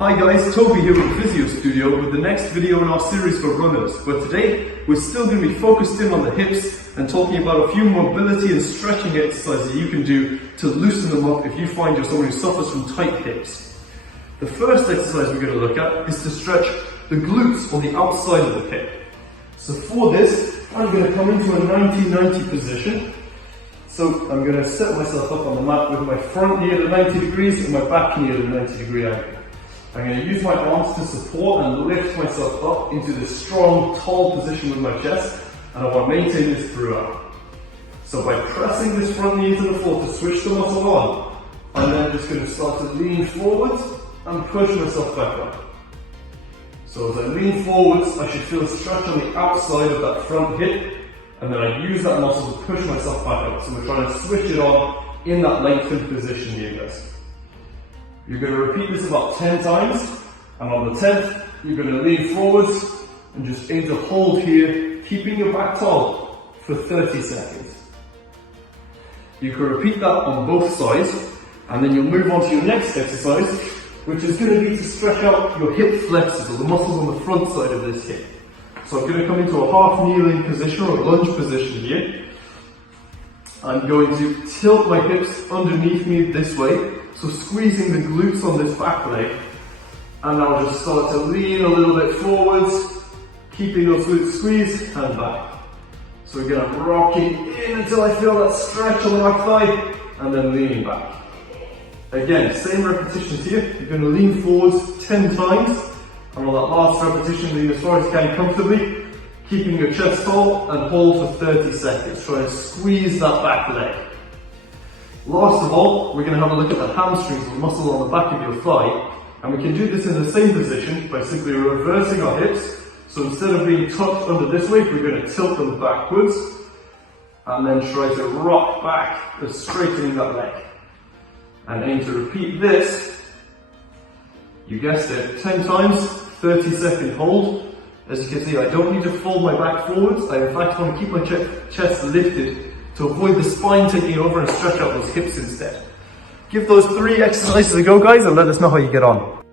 Hi guys, Toby here with Physio Studio with the next video in our series for runners, where today we're still going to be focused in on the hips and talking about a few mobility and stretching exercises you can do to loosen them up if you find you're someone who suffers from tight hips. The first exercise we're going to look at is to stretch the glutes on the outside of the hip. So for this, I'm going to come into a 90-90 position. So I'm going to set myself up on the mat with my front knee at a 90 degrees and my back knee at a 90 degree angle. I'm going to use my arms to support and lift myself up into this strong, tall position with my chest, and I want to maintain this throughout. So by pressing this front knee into the floor to switch the muscle on, I'm then just going to start to lean forwards and push myself back up. So as I lean forwards, I should feel a stretch on the outside of that front hip, and then I use that muscle to push myself back up. So we're trying to switch it on in that lengthened position here, guys. You're going to repeat this about 10 times, and on the 10th, you're going to lean forwards and just aim to hold here, keeping your back tall for 30 seconds. You can repeat that on both sides, and then you'll move on to your next exercise, which is going to be to stretch out your hip flexors, or the muscles on the front side of this hip. So I'm going to come into a half kneeling position or a lunge position here. I'm going to tilt my hips underneath me this way, so squeezing the glutes on this back leg, and I'll just start to lean a little bit forwards, keeping those glutes squeezed and back. So again, I'm rocking in until I feel that stretch on the back thigh, and then leaning back. Again, same repetitions here. You're going to lean forwards 10 times, and on that last repetition, lean as far as you can comfortably, keeping your chest tall, and hold for 30 seconds. Try and squeeze that back leg. Last of all, we're going to have a look at the hamstrings, the muscle on the back of your thigh, and we can do this in the same position by simply reversing our hips. So instead of being tucked under this way, we're going to tilt them backwards, and then try to rock back, straightening that leg. And aim to repeat this, you guessed it, 10 times, 30-second hold. As you can see, I don't need to fold my back forwards. I in fact want to keep my chest lifted to avoid the spine taking over and stretch out those hips instead. Give those 3 exercises a go, guys, and let us know how you get on.